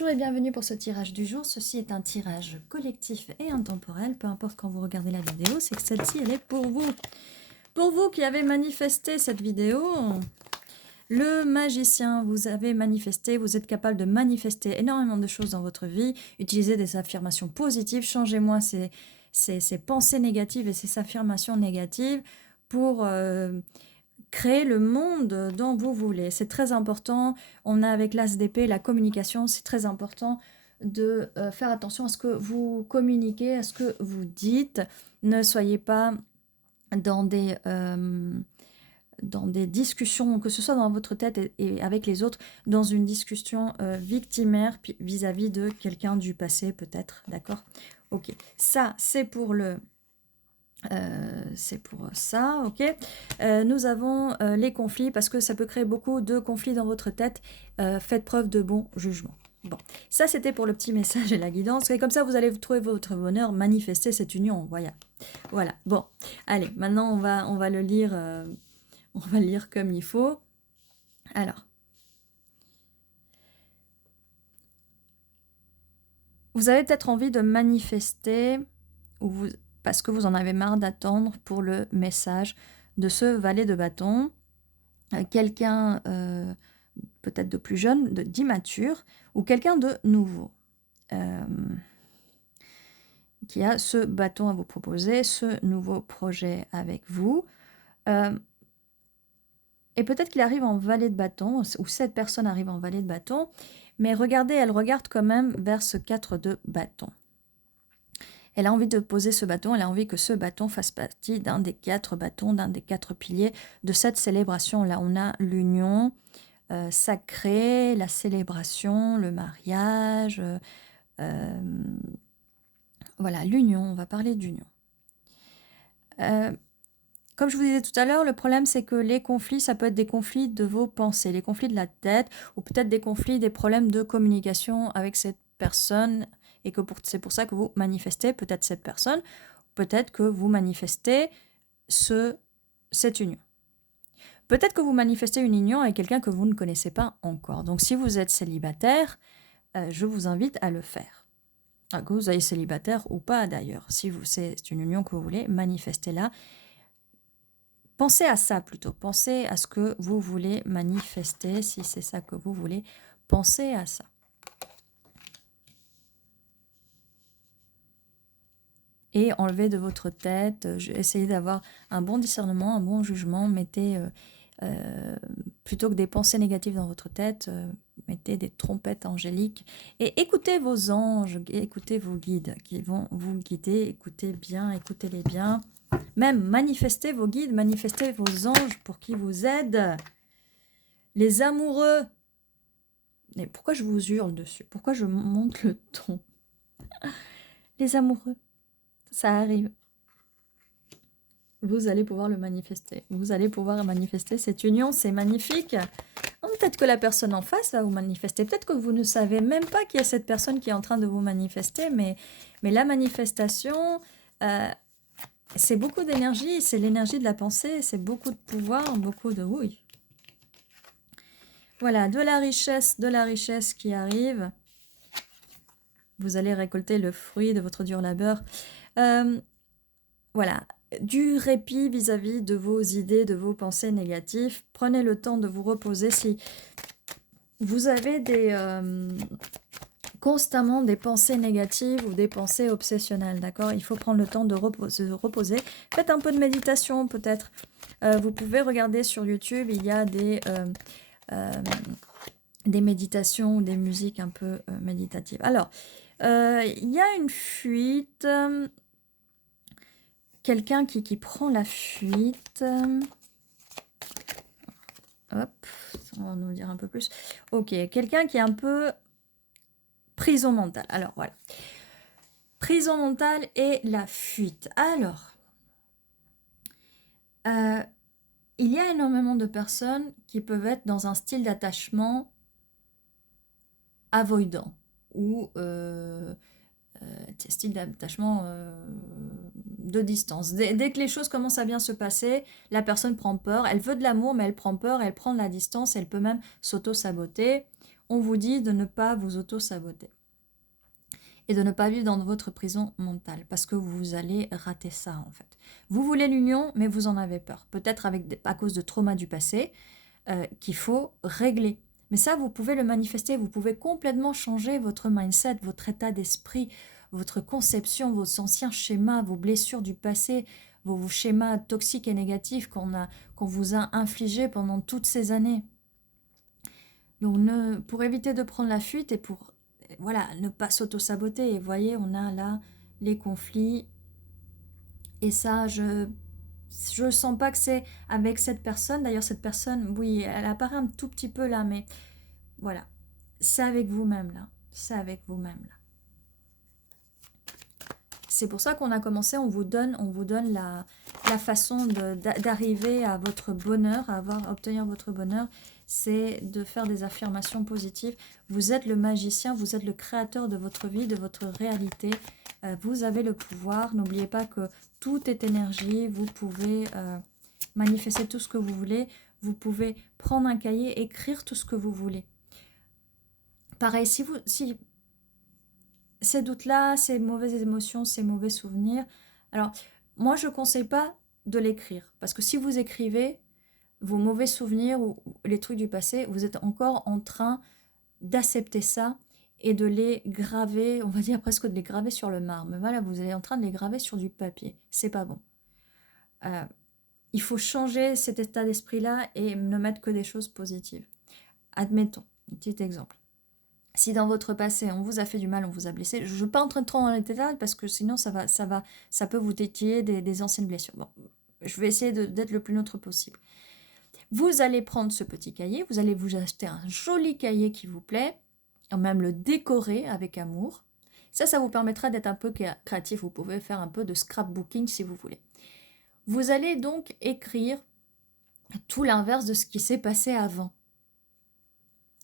Bonjour et bienvenue pour ce tirage du jour. Ceci est un tirage collectif et intemporel. Peu importe quand vous regardez la vidéo, c'est que celle-ci, elle est pour vous. Pour vous qui avez manifesté cette vidéo, le magicien, vous avez manifesté, vous êtes capable de manifester énormément de choses dans votre vie. Utilisez des affirmations positives, changez-moi ces pensées négatives et ces affirmations négatives pour créer le monde dont vous voulez. C'est très important. On a avec l'As d'épée la communication. C'est très important de faire attention à ce que vous communiquez, à ce que vous dites. Ne soyez pas dans des discussions, que ce soit dans votre tête et avec les autres, dans une discussion victimaire vis-à-vis de quelqu'un du passé peut-être, d'accord? Ok, ça c'est pour ça, ok. Nous avons les conflits, parce que ça peut créer beaucoup de conflits dans votre tête. Faites preuve de bon jugement. Bon, ça c'était pour le petit message et la guidance. Et comme ça, vous allez trouver votre bonheur, manifester cette union. Voilà. Voilà. Bon, allez, maintenant on va le lire. On va le lire comme il faut. Alors, vous avez peut-être envie de manifester, parce que vous en avez marre d'attendre pour le message de ce valet de bâton. Quelqu'un peut-être de plus jeune, d'immature, ou quelqu'un de nouveau, qui a ce bâton à vous proposer, ce nouveau projet avec vous. Et peut-être qu'il arrive en valet de bâton, ou cette personne arrive en valet de bâton, mais regardez, elle regarde quand même vers ce 4 de bâton. Elle a envie de poser ce bâton, elle a envie que ce bâton fasse partie d'un des 4 bâtons, d'un des 4 piliers de cette célébration. Là, on a l'union sacrée, la célébration, le mariage, voilà, l'union, on va parler d'union. Comme je vous disais tout à l'heure, le problème c'est que les conflits, ça peut être des conflits de vos pensées, les conflits de la tête, ou peut-être des conflits, des problèmes de communication avec cette personne, et que c'est pour ça que vous manifestez peut-être cette personne, peut-être que vous manifestez cette union. Peut-être que vous manifestez une union avec quelqu'un que vous ne connaissez pas encore. Donc si vous êtes célibataire, je vous invite à le faire. Que vous soyez célibataire ou pas d'ailleurs, si c'est une union que vous voulez, manifestez-la. Pensez à ça plutôt, pensez à ce que vous voulez manifester, si c'est ça que vous voulez, pensez à ça. Et enlevez de votre tête, essayez d'avoir un bon discernement, un bon jugement, mettez, plutôt que des pensées négatives dans votre tête, mettez des trompettes angéliques et écoutez vos anges, écoutez vos guides qui vont vous guider, écoutez bien, écoutez-les bien. Même manifestez vos guides, manifestez vos anges pour qu'ils vous aident. Les amoureux. Mais pourquoi je vous hurle dessus? Pourquoi je monte le ton? Les amoureux, ça arrive. Vous allez pouvoir le manifester. Vous allez pouvoir manifester cette union, c'est magnifique. Peut-être que la personne en face va vous manifester. Peut-être que vous ne savez même pas qu'il y a cette personne qui est en train de vous manifester, mais la manifestation, c'est beaucoup d'énergie, c'est l'énergie de la pensée, c'est beaucoup de pouvoir, beaucoup de... Oui. Voilà, de la richesse qui arrive. Vous allez récolter le fruit de votre dur labeur. Voilà, du répit vis-à-vis de vos idées, de vos pensées négatives. Prenez le temps de vous reposer. Si vous avez constamment des pensées négatives ou des pensées obsessionnelles, d'accord? Il faut prendre le temps de se reposer. Faites un peu de méditation peut-être. Vous pouvez regarder sur YouTube, il y a des méditations ou des musiques un peu méditatives. Alors, il y a une fuite, quelqu'un qui prend la fuite. Hop, on va nous dire un peu plus. Ok, quelqu'un qui est un peu prison mentale. Alors, voilà. Prison mentale et la fuite. Alors, il y a énormément de personnes qui peuvent être dans un style d'attachement avoidant ou style d'attachement de distance. Dès que les choses commencent à bien se passer, la personne prend peur, elle veut de l'amour mais elle prend peur, elle prend de la distance, elle peut même s'auto-saboter. on vous dit de ne pas vous auto-saboter et de ne pas vivre dans votre prison mentale parce que vous allez rater ça en fait. Vous voulez l'union, mais vous en avez peur. Peut-être à cause de traumas du passé qu'il faut régler. Mais ça, vous pouvez le manifester. Vous pouvez complètement changer votre mindset, votre état d'esprit, votre conception, vos anciens schémas, vos blessures du passé, vos schémas toxiques et négatifs qu'on vous a infligés pendant toutes ces années. Donc, pour éviter de prendre la fuite et pour ne pas s'auto-saboter. Et vous voyez, on a là les conflits. Et ça, je sens pas que c'est avec cette personne. D'ailleurs, cette personne, oui, elle apparaît un tout petit peu là, mais voilà. C'est avec vous-même là. C'est avec vous-même là. C'est pour ça qu'on a commencé, on vous donne la façon d'arriver à votre bonheur, à obtenir votre bonheur, c'est de faire des affirmations positives. Vous êtes le magicien, vous êtes le créateur de votre vie, de votre réalité. Vous avez le pouvoir. N'oubliez pas que tout est énergie. Vous pouvez manifester tout ce que vous voulez. Vous pouvez prendre un cahier, écrire tout ce que vous voulez. Pareil, si ces doutes-là, ces mauvaises émotions, ces mauvais souvenirs, alors moi je ne conseille pas de l'écrire. Parce que si vous écrivez vos mauvais souvenirs ou les trucs du passé, vous êtes encore en train d'accepter ça et de les graver, on va dire presque de les graver sur le marbre. Voilà, vous êtes en train de les graver sur du papier. C'est pas bon. Il faut changer cet état d'esprit-là et ne mettre que des choses positives. Admettons, un petit exemple. Si dans votre passé, on vous a fait du mal, on vous a blessé, je ne veux pas entrer trop dans les détails parce que sinon ça peut vous tétiller des anciennes blessures. Bon, je vais essayer d'être le plus neutre possible. Vous allez prendre ce petit cahier, vous allez vous acheter un joli cahier qui vous plaît, même le décorer avec amour. Ça vous permettra d'être un peu créatif. Vous pouvez faire un peu de scrapbooking si vous voulez. Vous allez donc écrire tout l'inverse de ce qui s'est passé avant.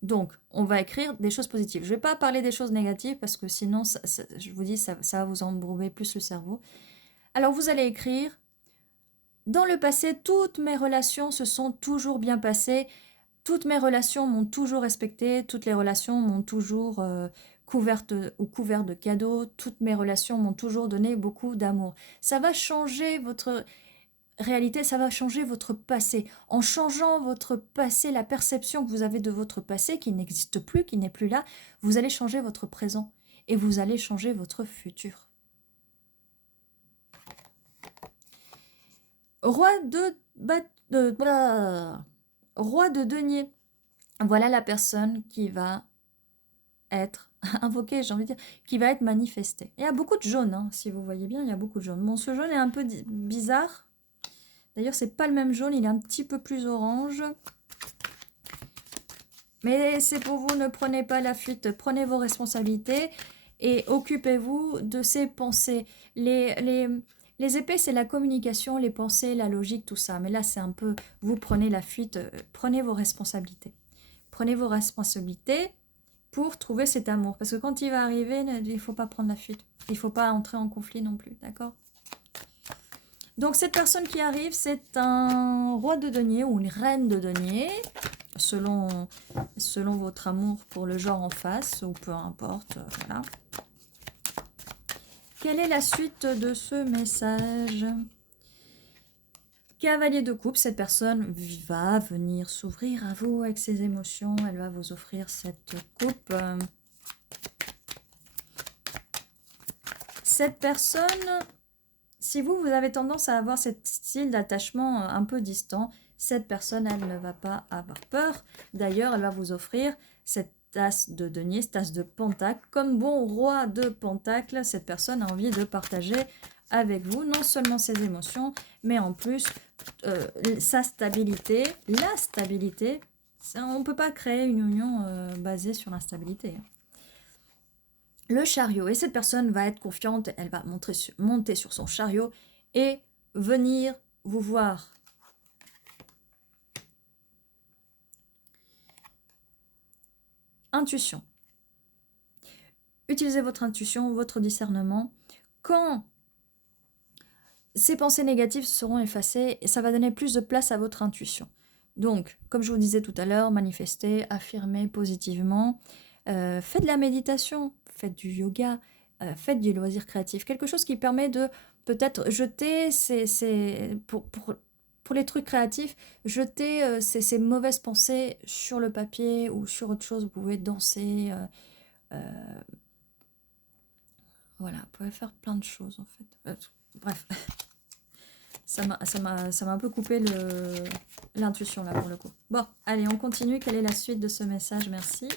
Donc, on va écrire des choses positives. Je ne vais pas parler des choses négatives parce que sinon, je vous dis, ça va vous embrouiller plus le cerveau. Alors, vous allez écrire « Dans le passé, toutes mes relations se sont toujours bien passées. Toutes mes relations m'ont toujours respectée. Toutes les relations m'ont toujours couverte ou couvert de cadeaux. Toutes mes relations m'ont toujours donné beaucoup d'amour. » Ça va changer votre réalité, ça va changer votre passé. En changeant votre passé, la perception que vous avez de votre passé, qui n'existe plus, qui n'est plus là, vous allez changer votre présent et vous allez changer votre futur. Roi de denier. Voilà la personne qui va être invoquée, j'ai envie de dire, qui va être manifestée. Il y a beaucoup de jaune, hein, si vous voyez bien, il y a beaucoup de jaune. Bon, ce jaune est un peu bizarre. D'ailleurs, c'est pas le même jaune, il est un petit peu plus orange. Mais c'est pour vous, ne prenez pas la fuite, prenez vos responsabilités et occupez-vous de ces pensées. Les épées, c'est la communication, les pensées, la logique, tout ça. Mais là, c'est un peu, vous prenez la fuite, prenez vos responsabilités. Prenez vos responsabilités pour trouver cet amour. Parce que quand il va arriver, il ne faut pas prendre la fuite. Il ne faut pas entrer en conflit non plus, d'accord ? Donc, cette personne qui arrive, c'est un roi de denier ou une reine de denier, selon votre amour pour le genre en face, ou peu importe, voilà. Quelle est la suite de ce message? Cavalier de coupe, cette personne va venir s'ouvrir à vous avec ses émotions, elle va vous offrir cette coupe. Cette personne... Si vous avez tendance à avoir ce style d'attachement un peu distant, cette personne, elle ne va pas avoir peur. D'ailleurs, elle va vous offrir cette tasse de denier, cette tasse de pentacle. Comme bon roi de pentacle, cette personne a envie de partager avec vous non seulement ses émotions, mais en plus sa stabilité. La stabilité, on ne peut pas créer une union basée sur l'instabilité. Le chariot, et cette personne va être confiante, elle va monter sur son chariot et venir vous voir. Intuition. Utilisez votre intuition, votre discernement. Quand ces pensées négatives seront effacées, ça va donner plus de place à votre intuition. Donc, comme je vous disais tout à l'heure, manifestez, affirmez positivement, faites de la méditation, faites du yoga, faites du loisir créatif, quelque chose qui permet de peut-être jeter pour les trucs créatifs, jeter ces mauvaises pensées sur le papier ou sur autre chose. Vous pouvez danser, voilà, vous pouvez faire plein de choses en fait. Bref, ça m'a un peu coupé l'intuition là pour le coup. Bon, allez, on continue. Quelle est la suite de ce message? Merci.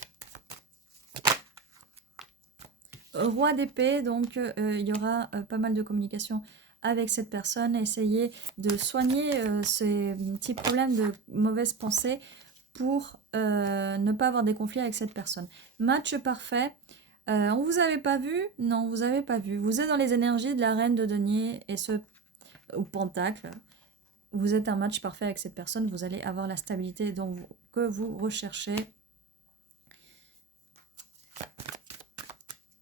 Roi d'épée, donc il y aura pas mal de communication avec cette personne. Essayez de soigner ces petits problèmes de mauvaises pensées pour ne pas avoir des conflits avec cette personne. Match parfait. On vous avait pas vu? Non, vous avez pas vu. Vous êtes dans les énergies de la reine de denier et ou pentacle. Vous êtes un match parfait avec cette personne. Vous allez avoir la stabilité que vous recherchez.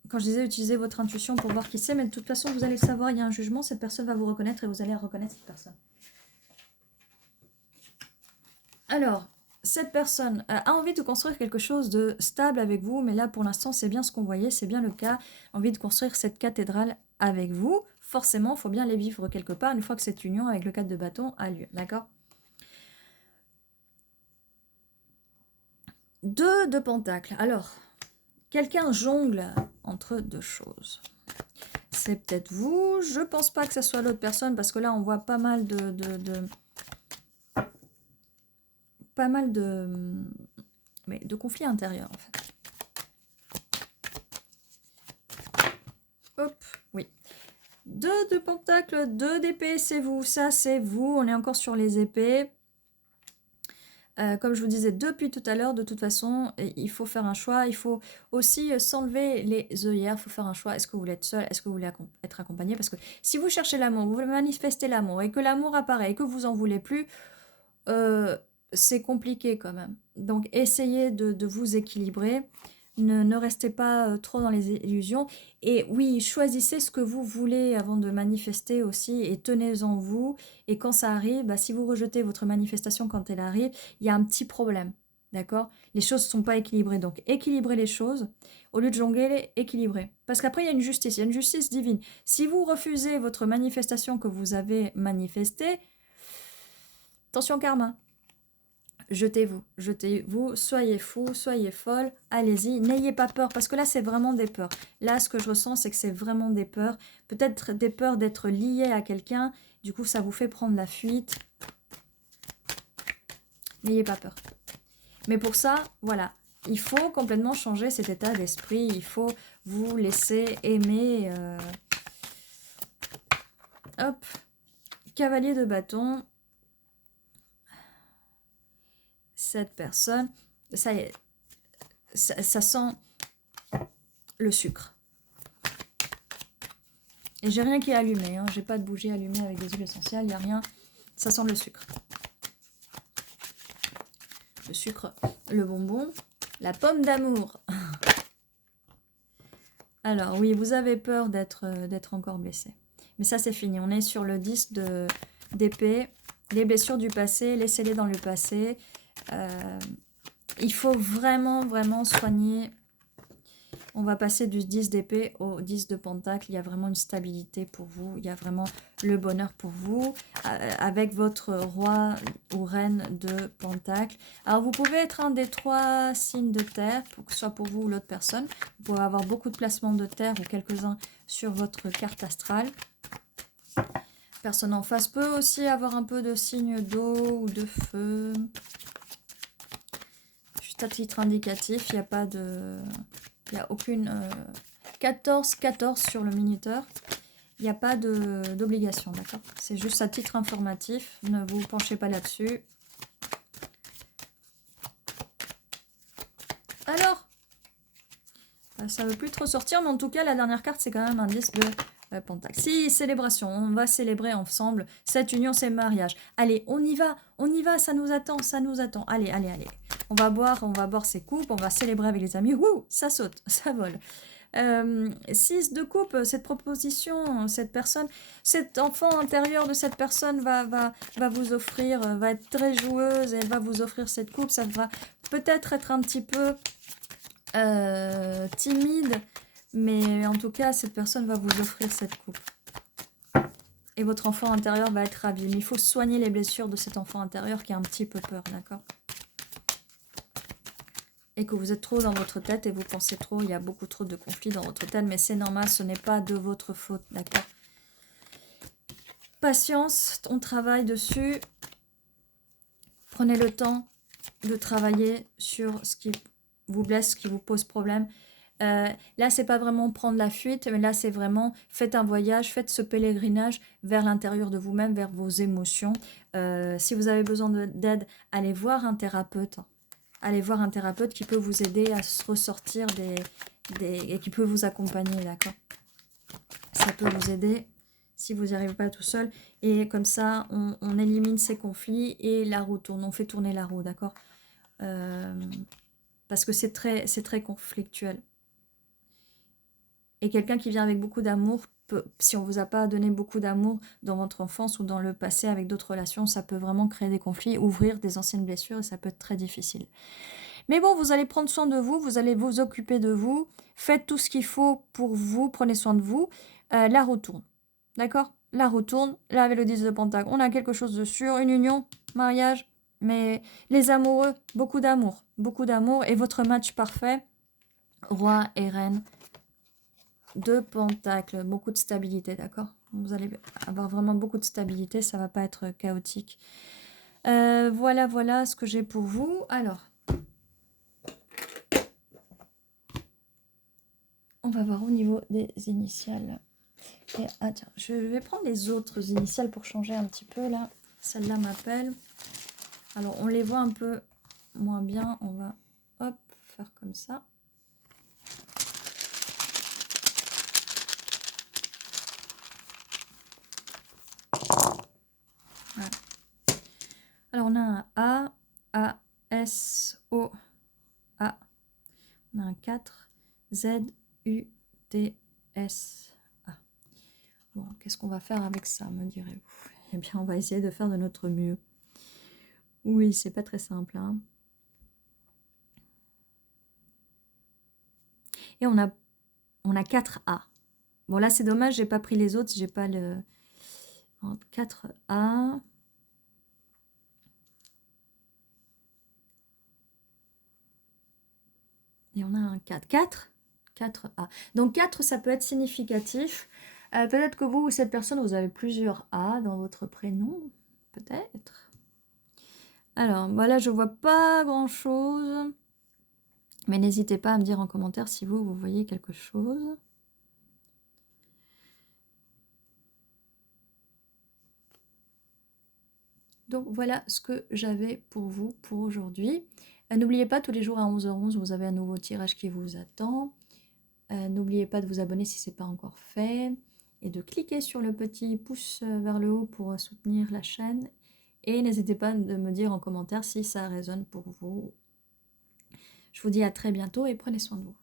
Quand je disais utiliser votre intuition pour voir qui c'est, mais de toute façon vous allez le savoir, il y a un jugement, cette personne va vous reconnaître et vous allez reconnaître cette personne. Alors, cette personne a envie de construire quelque chose de stable avec vous, mais là pour l'instant c'est bien ce qu'on voyait, c'est bien le cas, envie de construire cette cathédrale avec vous. Forcément, il faut bien les vivre quelque part une fois que cette union avec le 4 de bâton a lieu, d'accord? 2 de pentacle. Alors, quelqu'un jongle entre deux choses. C'est peut-être vous. Je pense pas que ce soit l'autre personne parce que là, on voit pas mal de conflits intérieurs en fait. Hop, oui. 2 de pentacle, 2 d'épée, c'est vous. Ça, c'est vous. On est encore sur les épées. Comme je vous disais depuis tout à l'heure, de toute façon, il faut faire un choix. Il faut aussi s'enlever les œillères. Il faut faire un choix. Est-ce que vous voulez être seul? Est-ce que vous voulez être accompagné? Parce que si vous cherchez l'amour, vous manifestez l'amour et que l'amour apparaît et que vous en voulez plus, c'est compliqué quand même. Donc, essayez de vous équilibrer. Ne restez pas trop dans les illusions. Et oui, choisissez ce que vous voulez avant de manifester aussi et tenez-en vous. Et quand ça arrive, bah, si vous rejetez votre manifestation quand elle arrive, il y a un petit problème. D'accord? Les choses ne sont pas équilibrées. Donc, équilibrez les choses. Au lieu de jongler, équilibrez. Parce qu'après, il y a une justice divine. Si vous refusez votre manifestation que vous avez manifestée, attention karma. Jetez-vous, soyez fou, soyez folle, allez-y, n'ayez pas peur, parce que là, c'est vraiment des peurs. Là, ce que je ressens, c'est que c'est vraiment des peurs. Peut-être des peurs d'être lié à quelqu'un, du coup, ça vous fait prendre la fuite. N'ayez pas peur. Mais pour ça, voilà, il faut complètement changer cet état d'esprit, il faut vous laisser aimer. Hop, cavalier de bâton. Cette personne, ça y est, ça sent le sucre. Et j'ai rien qui est allumé, hein. J'ai pas de bougie allumée avec des huiles essentielles, il n'y a rien. Ça sent le sucre. Le sucre, le bonbon, la pomme d'amour. Alors oui, vous avez peur d'être encore blessé. Mais ça c'est fini, on est sur le 10 d'épée. Les blessures du passé, laissez-les dans le passé. Il faut vraiment, vraiment soigner. On va passer du 10 d'épée au 10 de pentacle. Il y a vraiment une stabilité pour vous. Il y a vraiment le bonheur pour vous. Avec votre roi ou reine de pentacle. Alors, vous pouvez être un des 3 signes de terre, que ce soit pour vous ou l'autre personne. Vous pouvez avoir beaucoup de placements de terre ou quelques-uns sur votre carte astrale. Personne en face peut aussi avoir un peu de signes d'eau ou de feu. Juste à titre indicatif, il n'y a pas de... Il n'y a aucune... 14 sur le minuteur. Il n'y a pas d'obligation, d'accord? C'est juste à titre informatif. Ne vous penchez pas là-dessus. Alors, ça ne veut plus trop sortir, mais en tout cas, la dernière carte, c'est quand même un 10 de pentacle. Si, célébration, on va célébrer ensemble. Cette union, c'est mariage. Allez, on y va, ça nous attend, ça nous attend. Allez, allez, allez. On va boire ces coupes, on va célébrer avec les amis. Ouh, ça saute, ça vole. 6 de coupe, cette proposition, cette personne, cet enfant intérieur de cette personne va vous offrir, va être très joueuse, elle va vous offrir cette coupe, ça va peut-être être un petit peu timide, mais en tout cas, cette personne va vous offrir cette coupe. Et votre enfant intérieur va être ravi. Mais il faut soigner les blessures de cet enfant intérieur qui a un petit peu peur, d'accord? Et que vous êtes trop dans votre tête et vous pensez trop, il y a beaucoup trop de conflits dans votre tête, mais c'est normal, ce n'est pas de votre faute, d'accord? Patience, on travaille dessus. Prenez le temps de travailler sur ce qui vous blesse, ce qui vous pose problème. Là, c'est pas vraiment prendre la fuite, mais là, c'est vraiment faites un voyage, faites ce pèlerinage vers l'intérieur de vous-même, vers vos émotions. Si vous avez besoin d'aide, allez voir un thérapeute. Allez voir un thérapeute qui peut vous aider à se ressortir et qui peut vous accompagner, d'accord? Ça peut vous aider si vous n'y arrivez pas tout seul. Et comme ça, on élimine ces conflits et la roue tourne. On fait tourner la roue, d'accord? Parce que c'est très conflictuel. Et quelqu'un qui vient avec beaucoup d'amour, si on ne vous a pas donné beaucoup d'amour dans votre enfance ou dans le passé avec d'autres relations, ça peut vraiment créer des conflits, ouvrir des anciennes blessures et ça peut être très difficile. Mais bon, vous allez prendre soin de vous, vous allez vous occuper de vous, faites tout ce qu'il faut pour vous, prenez soin de vous. La roue tourne, d'accord? La roue tourne, là avec le 10 de Pentacle, on a quelque chose de sûr, une union, mariage, mais les amoureux, beaucoup d'amour et votre match parfait, roi et reine. 2 pentacles, beaucoup de stabilité, d'accord? Vous allez avoir vraiment beaucoup de stabilité, ça va pas être chaotique. Voilà ce que j'ai pour vous. Alors, on va voir au niveau des initiales. Et, tiens, je vais prendre les autres initiales pour changer un petit peu, là. Celle-là m'appelle. Alors, on les voit un peu moins bien. On va, hop, faire comme ça. Voilà. Alors, on a un A, A, S, O, A. On a un 4, Z, U, T, S, A. Bon, qu'est-ce qu'on va faire avec ça, me direz-vous? Eh bien, on va essayer de faire de notre mieux. Oui, c'est pas très simple, hein. Et on a 4 A. Bon, là, c'est dommage, j'ai pas pris les autres, j'ai pas le... 4 A. Et on a un 4. 4 A. Donc 4, ça peut être significatif. Peut-être que vous ou cette personne, vous avez plusieurs A dans votre prénom. Peut-être. Alors, voilà, je vois pas grand-chose. Mais n'hésitez pas à me dire en commentaire si vous voyez quelque chose. Donc voilà ce que j'avais pour vous pour aujourd'hui. N'oubliez pas, tous les jours à 11h11, vous avez un nouveau tirage qui vous attend. N'oubliez pas de vous abonner si ce n'est pas encore fait. Et de cliquer sur le petit pouce vers le haut pour soutenir la chaîne. Et n'hésitez pas de me dire en commentaire si ça résonne pour vous. Je vous dis à très bientôt et prenez soin de vous.